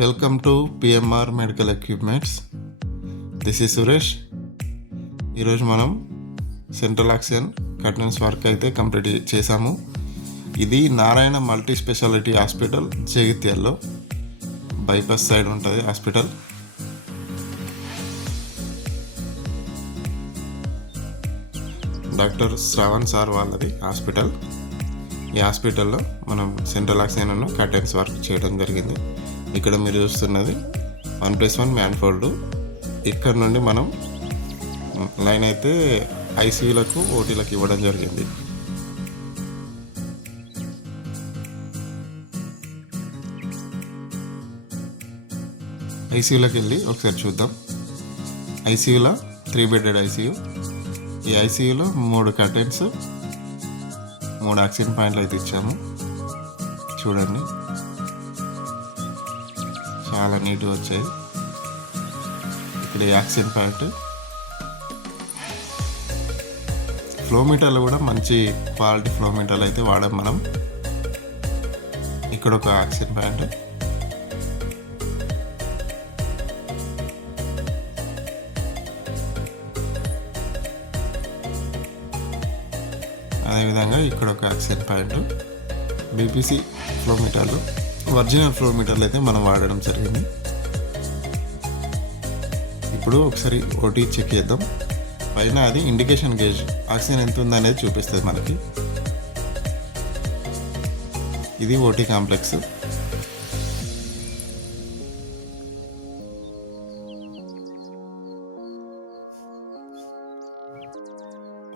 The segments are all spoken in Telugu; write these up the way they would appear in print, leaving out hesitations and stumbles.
Welcome to PMR medical equipments. This is Suresh. ఈరోజు మనం సెంట్రల్ ఆక్సిజన్ కర్టన్స్ వర్క్ అయితే కంప్లీట్ చేశాము. ఇది నారాయణ మల్టీ స్పెషాలిటీ హాస్పిటల్, జగిత్యాల్లో బైపాస్ సైడ్ ఉంటుంది హాస్పిటల్. డాక్టర్ శ్రవణ్ సార్ వాళ్ళది హాస్పిటల్. ఈ హాస్పిటల్లో మనం సెంట్రల్ ఆక్సిజన్ కర్టన్స్ వర్క్ చేయడం జరిగింది. ఇక్కడ మీరు చూస్తున్నది 1+1 మ్యాన్ఫోల్డ్. ఇక్కడ నుండి మనం లైన్ అయితే ఐసీయూలకు, ఓటీలకు ఇవ్వడం జరిగింది. ఐసీయూలోకి వెళ్ళి ఒకసారి చూద్దాం. ఐసీయూలో 3 బెడెడ్ ఐసీయూ. ఈ ఐసీయూలో 3 కర్టెన్స్, 3 ఆక్సిజన్ పాయింట్లు అయితే ఇచ్చాము. చూడండి, చాలా నీట్గా వచ్చాయి. ఇక్కడ ఆక్సిజన్ పాయింట్, ఫ్లోమీటర్లు కూడా మంచి క్వాలిటీ ఫ్లోమీటర్లు అయితే వాడాం మనం. ఇక్కడ ఒక ఆక్సిజన్ పాయింట్, అదేవిధంగా ఇక్కడ ఒక ఆక్సిజన్ పాయింట్. బీపీసీ ఫ్లోమీటర్లు, ఒరిజినల్ ఫ్లోమీటర్లు అయితే మనం వాడడం జరిగింది. ఇప్పుడు ఒకసారి ఓటీ చెక్ చేద్దాం. పైన అది ఇండికేషన్ గేజ్, ఆక్సిజన్ ఎంత ఉందనేది చూపిస్తుంది మనకి. ఇది ఓటీ కాంప్లెక్స్.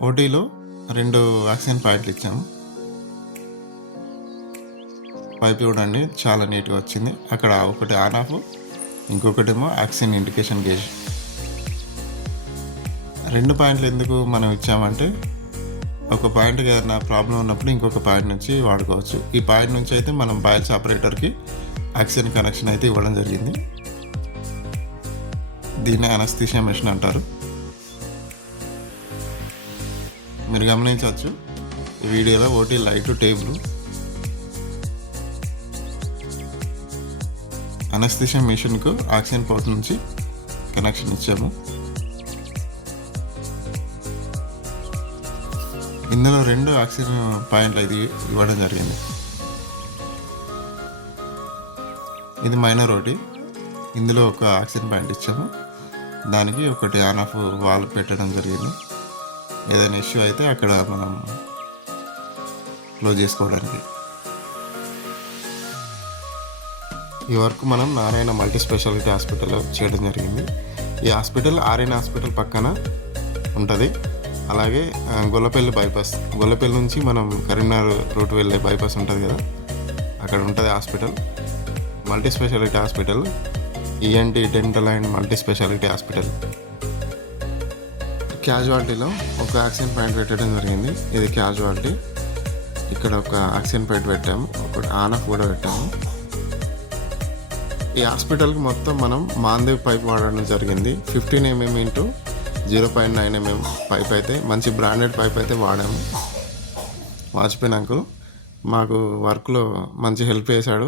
ఓటీలో 2 ఆక్సిజన్ పాయింట్లు ఇచ్చాము. పైప్ చూడండి, చాలా నీట్గా వచ్చింది. అక్కడ ఒకటి ఆన్ ఆఫ్, ఇంకొకటేమో ఆక్సిజన్ ఇండికేషన్ గేజ్. 2 పాయింట్లు ఎందుకు మనం ఇచ్చామంటే, ఒక పాయింట్ ఏదైనా ప్రాబ్లం ఉన్నప్పుడు ఇంకొక పాయింట్ నుంచి వాడుకోవచ్చు. ఈ పాయింట్ నుంచి అయితే మనం బాయిల్స్ ఆపరేటర్కి ఆక్సిజన్ కనెక్షన్ అయితే ఇవ్వడం జరిగింది. దీన్ని అనస్థీషియా మెషిన్ అంటారు. మీరు గమనించవచ్చు ఈ వీడియోలో ఓటీ లైట్, టేబుల్. అనస్థీషియా మెషిన్కు ఆక్సిజన్ పోర్ట్ నుంచి కనెక్షన్ ఇచ్చాము. ఇందులో 2 ఆక్సిజన్ పాయింట్లు ఇది ఇవ్వడం జరిగింది. ఇది మైనర్ ఓటీ. ఇందులో ఒక ఆక్సిజన్ పాయింట్ ఇచ్చాము. దానికి ఒకటి ఆన్ ఆఫ్ వాల్ పెట్టడం జరిగింది. ఏదైనా ఇష్యూ అయితే అక్కడ మనం క్లోజ్ చేసుకోవడానికి. ఈ వర్క్ మనం నారాయణ మల్టీ స్పెషాలిటీ హాస్పిటల్లో చేయడం జరిగింది. ఈ హాస్పిటల్ ఆర్ఎన్ హాస్పిటల్ పక్కన ఉంటుంది. అలాగే గొల్లపల్లి బైపాస్, గొల్లపల్లి నుంచి మనం కరీంనగర్ రూట్ వెళ్ళే బైపాస్ ఉంటుంది కదా, అక్కడ ఉంటుంది hospital. Multi speciality hospital, ENT, dental and multi speciality hospital. క్యాజువాలిటీలో ఒక ఆక్సిజన్ పాయింట్ పెట్టడం జరిగింది. ఇది క్యాజువాలిటీ. ఇక్కడ ఒక ఆక్సిజన్ పాయింట్ పెట్టాము, ఒక ఆన్ ఆఫ్ కూడా పెట్టాము. ఈ హాస్పిటల్కి మొత్తం మనం మాందేవ్ పైప్ వాడడం జరిగింది. 15 mm ఇంటూ 0.9 mm పైప్ అయితే, మంచి బ్రాండెడ్ పైప్ అయితే వాడాము. వాజ్పేయి అంకుల్ మాకు వర్క్లో మంచి హెల్ప్ చేశాడు.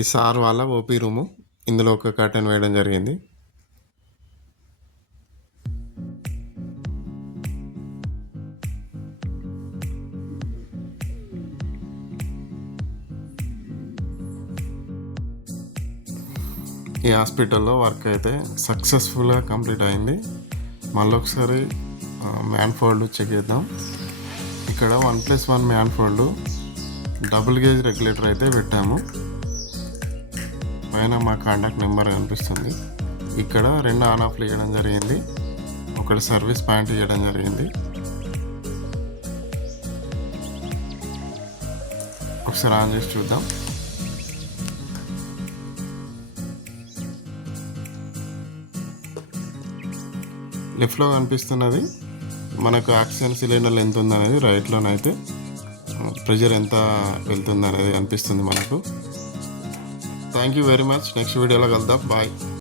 ఈ సార్ వాళ్ళ ఓపీ రూము, ఇందులో ఒక కర్టెన్ వేయడం జరిగింది. ఈ హాస్పిటల్లో వర్క్ అయితే సక్సెస్ఫుల్గా కంప్లీట్ అయింది. మళ్ళీ ఒకసారి మ్యాన్ఫోల్డ్ చెక్ చేద్దాం. ఇక్కడ 1+1 మ్యాన్ఫోల్డ్, డబుల్ గేజ్ రెగ్యులేటర్ అయితే పెట్టాము. పైన మా కాంటాక్ట్ నెంబర్ కనిపిస్తుంది. ఇక్కడ 2 ఆన్ ఆఫ్లు ఇవ్వడం జరిగింది, ఒకటి సర్వీస్ పాయింట్ ఇవ్వడం జరిగింది. ఒకసారి ఆన్ చేసి చూద్దాం. లెఫ్ట్లో కనిపిస్తున్నది మనకు ఆక్సిజన్ సిలిండర్లు ఎంత ఉందనేది, రైట్లోనైతే ప్రెషర్ ఎంత వెళ్తుంది అనేది కనిపిస్తుంది మనకు. Thank you very much. Next వీడియోలో కలుద్దాం. బాయ్.